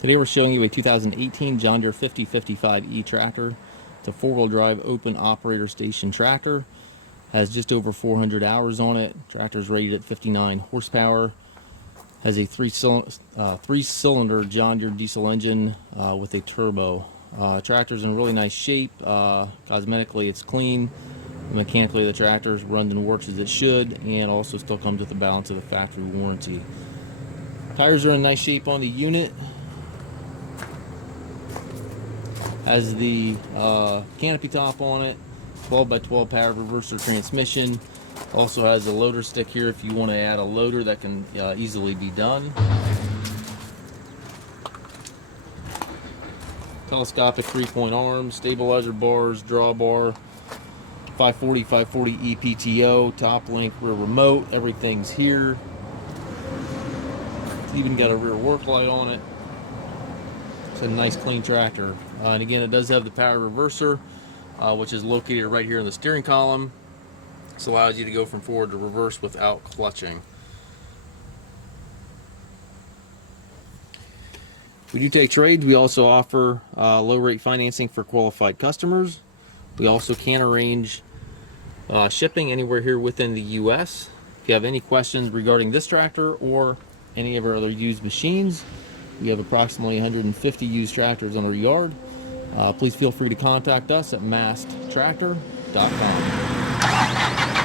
Today we're showing you a 2018 John Deere 5055E tractor. It's a four-wheel drive open operator station tractor. Has just over 400 hours on it. Tractor's rated at 59 horsepower. Has a three-cylinder John Deere diesel engine with a turbo. Tractor's in really nice shape. Cosmetically it's clean. Mechanically the tractor runs and works as it should, and also still comes with the balance of the factory warranty. Tires are in nice shape on the unit. Has the canopy top on it, 12 by 12 powered reverser transmission. Also has a loader stick here if you want to add a loader that can easily be done. Telescopic 3-point arms, stabilizer bars, drawbar, 540 EPTO, top link, rear remote, everything's here. It's even got a rear work light on it. It's a nice clean tractor. And again, it does have the power reverser, which is located right here in the steering column. This allows you to go from forward to reverse without clutching. We do take trades. We also offer low rate financing for qualified customers. We also can arrange shipping anywhere here within the US. If you have any questions regarding this tractor or any of our other used machines, we have approximately 150 used tractors on our yard. Please feel free to contact us at masttractor.com.